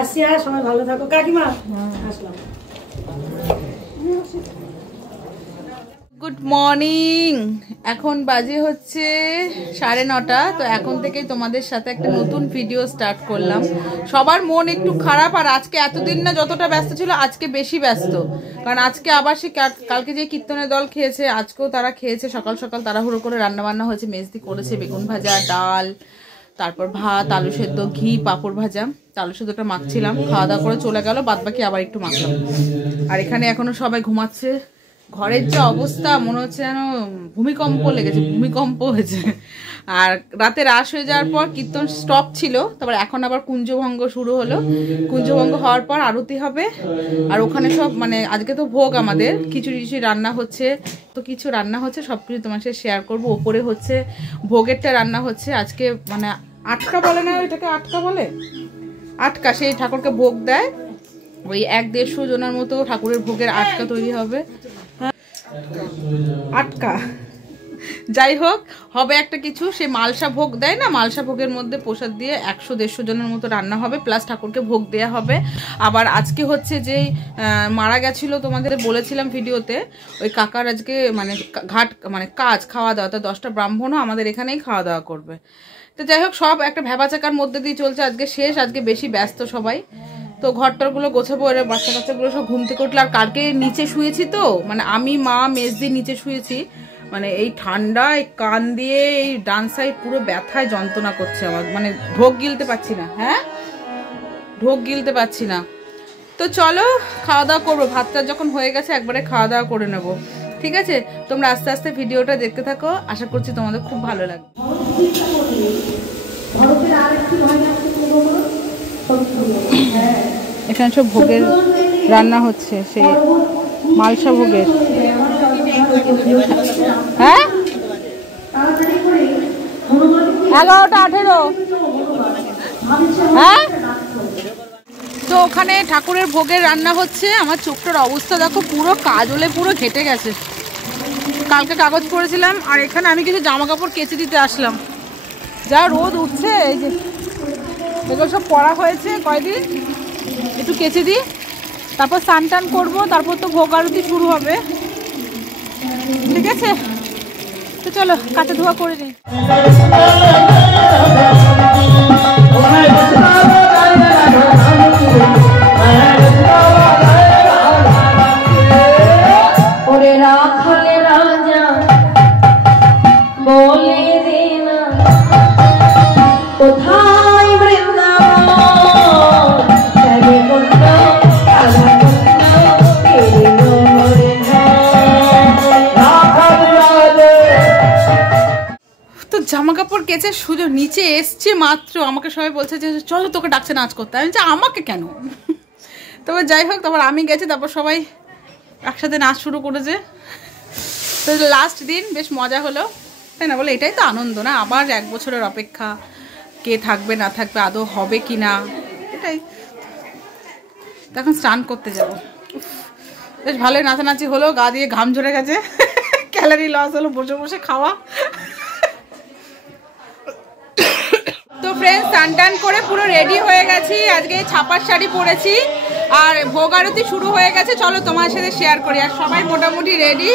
আসি, সবাই ভালো থাকো। কাকিমা আসলাম। Good morning. এখন বাজে হচ্ছে 9:30। তো এখন থেকেই তোমাদের সাথে একটা নতুন ভিডিও স্টার্ট করলাম। সবার মন একটু খারাপ, আর আজকে এতদিন না যতটা ব্যস্ত ছিল আজকে বেশি ব্যস্ত, কারণ আজকে আবার সে কালকে যে কীর্তনের দল খেয়েছে আজকেও তারা খেয়েছে। সকাল সকাল তাড়াহুড়ো করে রান্না বান্না হয়েছে, মেজদি করেছে বেগুন ভাজা, ডাল, তারপর ভাত, আলু সেদ্ধ, ঘি, পাঁপড় ভাজা। আলু সেদ্ধটা মাখছিলাম, খাওয়া দাওয়া করে চলে গেল, বাদ বাকি আবার একটু মাখলাম। আর এখানে এখনো সবাই ঘুমাচ্ছে। ঘরের যে অবস্থা মনে হচ্ছে যেন ভূমিকম্প লেগেছে, ভূমিকম্প হয়েছে। আর রাতে রাস হয়ে যাওয়ার পর কীর্তন স্টপ ছিল, তারপর এখন আবার কুঞ্জভঙ্গ শুরু হলো। কুঞ্জভঙ্গ হওয়ার পর আরতি হবে। আর ওখানে সব মানে আজকে তো ভোগ, আমাদের খিচুড়ি রান্না হচ্ছে, তো কিছু রান্না হচ্ছে, সব কিছু তোমার সাথে শেয়ার করবো। ওপরে হচ্ছে ভোগেরটা রান্না হচ্ছে আজকে, মানে আটকা বলে না, ওইটাকে আটকা বলে, আটকা, সেই ঠাকুরকে ভোগ দেয়। ওই 1-150 জনের মতো ঠাকুরের ভোগের আটকা তৈরি হবে। আটকা যাই হোক, হবে একটা কিছু, সে মালসা ভোগ দেয় না, মালসা ভোগের মধ্যে প্রসাদ দিয়ে 100-150 জনের মতো রান্না হবে, প্লাস ঠাকুরকে ভোগ দেওয়া হবে। আবার আজকে হচ্ছে যেই মারা গেছিল তোমাদের বলেছিলাম ভিডিওতে, ওই কাকার আজকে মানে ঘাট মানে কাজ, খাওয়া দাওয়া, তো 10টা ব্রাহ্মণও আমাদের এখানেই খাওয়া দাওয়া করবে। তো যাই হোক, সব একটা ভেবাচাকার মধ্যে দিয়ে চলছে। আজকে শেষ, আজকে বেশি ব্যস্ত সবাই। তো ঘরটারগুলো গোছাবো, এর বাচ্চা কাচ্চাগুলো সব ঘুম থেকে উঠলো। আর কালকে নিচে শুয়েছি, তো মানে আমি, মা, মেজদি নিচে শুয়েছি, মানে এই ঠান্ডায় কান দিয়ে এই ডান সাইড পুরো ব্যথায় যন্ত্রণা করছে আমার, মানে ঢোক গিলতে পারছি না। হ্যাঁ, ঢোক গিলতে পারছি না। তো চলো খাওয়া দাওয়া করবো, ভাতটা যখন হয়ে গেছে একবারে খাওয়া দাওয়া করে নেবো, ঠিক আছে? তোমরা আস্তে আস্তে ভিডিওটা দেখতে থাকো, আশা করছি তোমাদের খুব ভালো লাগবে। এখানে সব ভোগের রান্না হচ্ছে, সেই মালসা ভোগের। হ্যাঁ, 11টা 18। হ্যাঁ, তো ওখানে ঠাকুরের ভোগের রান্না হচ্ছে। আমার চোখটার অবস্থা দেখো, পুরো কাজলে পুরো ঘেটে গেছে। কালকে কাগজ পড়েছিলাম, আর এখানে আমি কিছু জামা কাপড় কেচে দিতে আসলাম। যা রোদ উঠছে, এই যে এগুলো সব পড়া হয়েছে কয়দিন, একটু কেচে দিই, তারপর স্নান টান করবো, তারপর তো ভোগ আরতি শুরু হবে, ঠিক আছে? তো চলো কাঁচা ধোয়া করে নিই। জামা কাপড় কেচে সুযোগ নিচে এসছে মাত্র, আমাকে সবাই বলছে যে চলো তোকে ডাকছে নাচ করতে। আমি যে আমাকে কেন? তবে যাই হোক, তারপর আমি গেছি, তারপর সবাই একসাথে নাচ শুরু করেছে। তো লাস্ট দিন বেশ মজা হলো, তাই না বলে? এটাই তো আনন্দ না? আবার 1 বছরের অপেক্ষা, কে থাকবে না থাকবে, আদৌ হবে কি না, এটাই। তখন স্নান করতে যাব, বেশ ভালোই নাচানাচি হলো, গা দিয়ে ঘাম ঝরে গেছে, ক্যালারি লস হলো বসে বসে খাওয়া। তো ফ্রেন্ডস, স্নান টান করে পুরো রেডি হয়ে গেছি, আজকে ছাপার শাড়ি পরেছি, আর ভোগ আরতি শুরু হয়ে গেছে। চলো তোমার সাথে শেয়ার করি। আর সবাই মোটামুটি রেডি,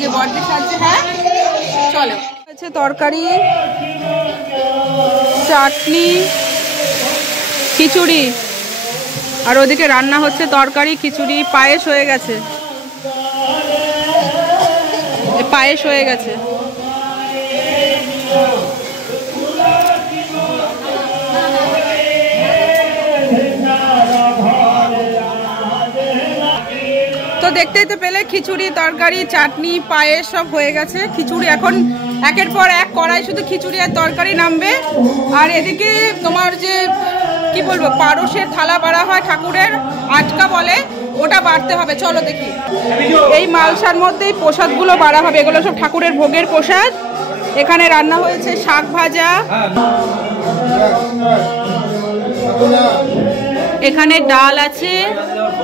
যে বর্দি সাজছে। হ্যাঁ চলো, আছে তরকারি, চাটনি, খিচুড়ি, আর ওদিকে রান্না হচ্ছে তরকারি, খিচুড়ি, পায়েস হয়ে গেছে, পায়েস হয়ে গেছে। তো দেখতেই তো পেলে, খিচুড়ি, তরকারি, চাটনি, পায়েস সব হয়ে গেছে। খিচুড়ি এখন একের পর এক কড়াই শুধু খিচুড়ি আর তরকারি নামবে। আর এদিকে তোমার যে কি বলবো, পারসের থালা বাড়া হয় ঠাকুরের, আটকা বলে, ওটা বাড়তে হবে। চলো দেখি, এই মালসার মধ্যেই প্রসাদগুলো বাড়া হবে, এগুলো সব ঠাকুরের ভোগের প্রসাদ। এখানে রান্না হয়েছে শাক ভাজা, এখানে ডাল আছে,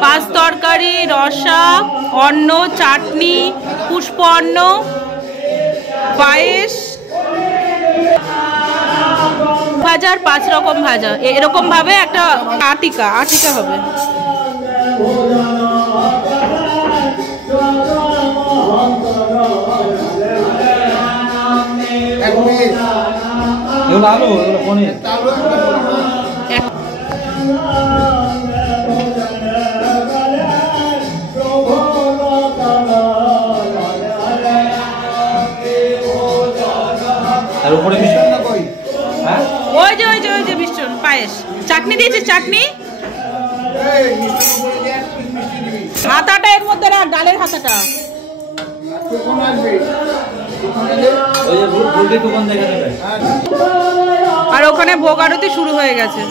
পাঁচ তরকারি, রসা, অন্ন, চাটনি, পুষ্প অন্ন, ভাজা আর 5 রকম ভাজা, এরকম ভাবে একটা আটিকা হবে। ওই যে মিষ্টি পায়েস, চাটনি দিয়েছে, চাটনি হাতাটা এর মধ্যে রাখ, ডালের হাতাটা। আর ওখানে ভোগ আরতি শুরু হয়ে গেছে।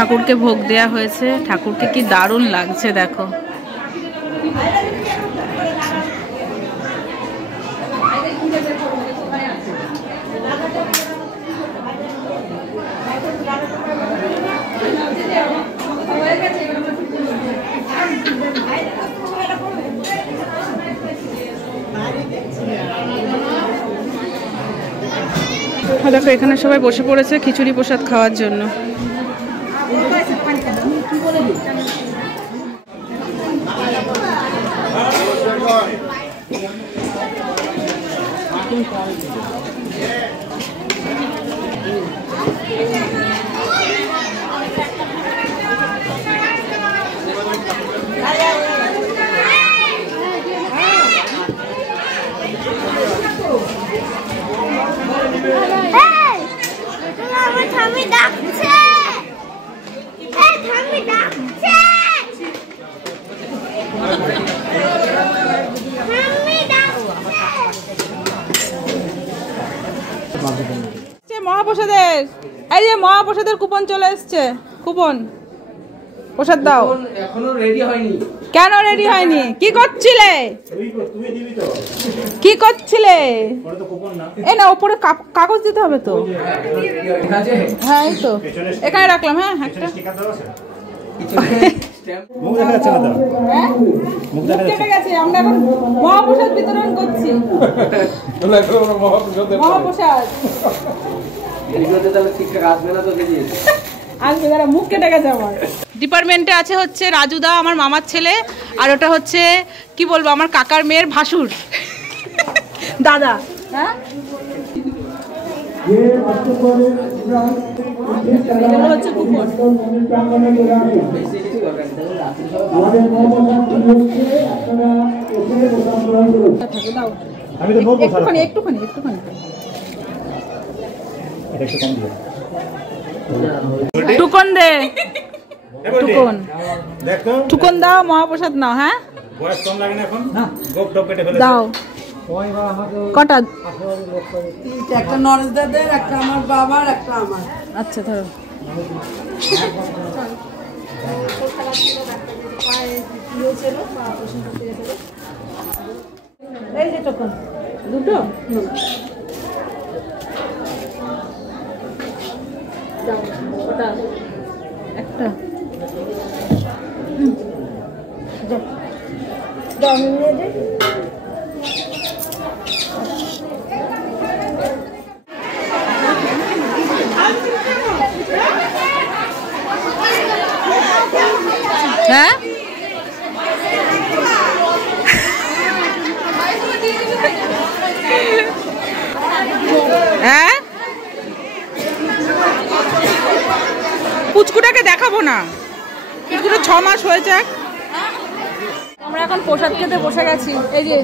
ঠাকুরকে ভোগ দেয়া হয়েছে। ঠাকুরকে কি দারুণ লাগছে দেখো। দেখো এখানে সবাই বসে পড়েছে খিচুড়ি প্রসাদ খাওয়ার জন্য। মহাপ্রসাদের এই যে মহাপ্রসাদের কুপন চলে এসছে। কুপন প্রসাদ দাও। এখনো রেডি হয়নি। কেন রেডি হয়নি? কি করছিলে? কি করছিলে? এই না উপরে কাগজ দিতে হবে তো। হ্যাঁ এই তো এখানে রাখলাম। হ্যাঁ একটা মুখ দেখা যাচ্ছে না তো। হ্যাঁ মুখ দেখা গেছে। আমরা এখন মহাপ্রসাদ বিতরণ করছি। মহাপ্রসাদ মুখ কেটে গেছে আমার। ডিপার্টমেন্টে আছে হচ্ছে রাজুদা আমার মামার ছেলে, আর ওটা হচ্ছে কি বলবো আমার কাকার মেয়ের ভাসুর দাদা। হ্যাঁ হচ্ছে কুপন। একটুখানি একটুখানি একটুখানি টুকন দে। টুকন টুকন দাও। মহাপ্রসাদ নাও। হ্যাঁ দাও। কটা? একটা নরেশদাদের, একটা আমার বাবার, একটা আমার। আচ্ছা ধরো। এই যে টোকন দুটো একটা হ্যাঁ হ্যাঁ পুচকুটাকে দেখাবো না। পুচকুটা 6 মাস হয়েছে। আমরা এখন প্রসাদ খেতে বসে গেছি। এই যে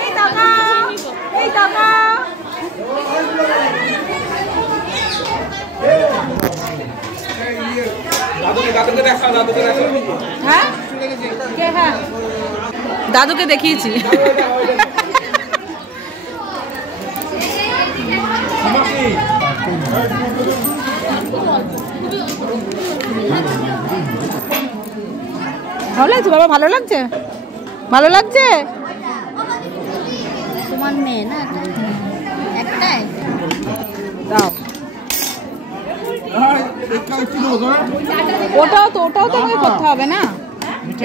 এই টাকা এই টাকা হ্যাঁ কে? হ্যাঁ দাদুকে দেখিয়েছি। ভালো লাগছে বাবা? ভালো লাগছে? ভালো লাগছে? তোমার মেয়ে না একটাই দাও। ওটাও তো আমাকে করতে হবে না?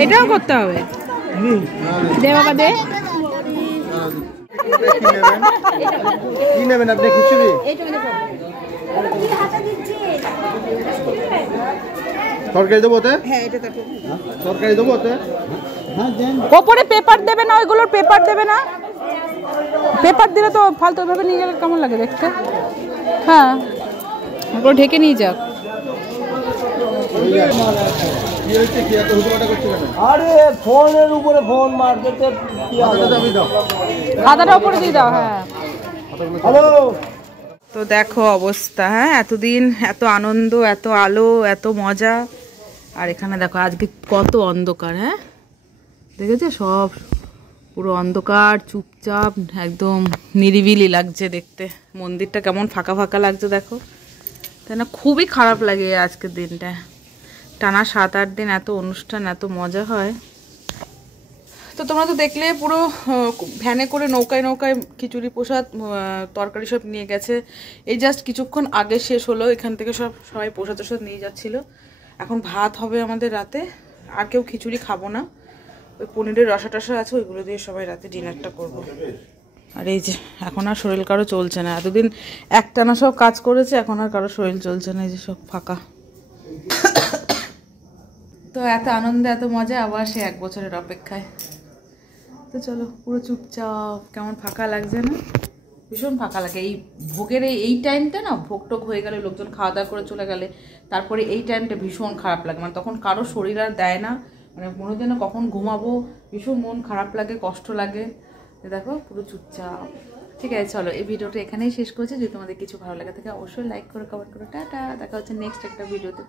এটাও করতে হবে। দে বাবা দে। কি নেবেন আপনি? খিচুড়ি তরকারি দেবো ওতে? হ্যাঁ এটা তরকারি দেবো ওতে? ওপরে পেপার দেবে না? ওইগুলোর পেপার দেবে না? পেপার দিলে তো ফালতু ভাবে নিয়ে গেলে কেমন লাগে দেখতে। হ্যাঁ ওগুলো ঢেকে নিয়ে যাক। আরে ফোনের উপরে ফোন মারতে খাতাটা উপরে দিয়ে দাও। হ্যাঁ হ্যালো। তো দেখো অবস্থা। হ্যাঁ এতদিন এত আনন্দ, এত আলো, এত মজা, আর এখানে দেখো আজকে কত অন্ধকার। হ্যাঁ দেখেছো সব পুরো অন্ধকার, চুপচাপ, একদম নিরিবিলি লাগছে দেখতে। মন্দিরটা কেমন ফাঁকা ফাঁকা লাগছে দেখো। তাই না? খুবই খারাপ লাগে আজকের দিনটা। টানা 7-8 দিন এত অনুষ্ঠান, এত মজা হয়। তো তোমরা তো দেখলে পুরো ভ্যানে করে নৌকায় নৌকায় খিচুড়ি প্রসাদ তরকারি সব নিয়ে গেছে। এই জাস্ট কিছুক্ষণ আগে শেষ হলো, এখান থেকে সবাই প্রসাদ টসাদ নিয়ে যাচ্ছিলো। এখন ভাত হবে আমাদের রাতে, আর কেউ খিচুড়ি খাবো না। ওই পনিরের রসা টসা আছে, ওইগুলো দিয়ে সবাই রাতে ডিনারটা করবো। আর এই যে এখন আর শরীর কারো চলছে না, এতদিন একটানা সব কাজ করেছে, এখন আর কারো শরীর চলছে না, এই যে সব ফাঁকা। তো এত আনন্দে এত মজা আবার সে 1 বছরের অপেক্ষায়। তো চলো, পুরো চুপচাপ, কেমন ফাঁকা লাগছে না? ভীষণ ফাঁকা লাগে এই ভোগের এই টাইমটা না। ভোগ টোগ হয়ে গেলে, লোকজন খাওয়া দাওয়া করে চলে গেলে, তারপরে এই টাইমটা ভীষণ খারাপ লাগে। মানে তখন কারো শরীর আর দেয় না, মানে মনে হয় যেন কখন ঘুমাবো, ভীষণ মন খারাপ লাগে, কষ্ট লাগে। দেখো পুরো চুপচাপ। ঠিক আছে, চলো এই ভিডিওটা এখানেই শেষ করছি। যদি তোমাদের কিছু ভালো লাগে থাকে অবশ্যই লাইক করে, কমেন্ট করে। টাটা, দেখা হচ্ছে নেক্সট একটা ভিডিওতে।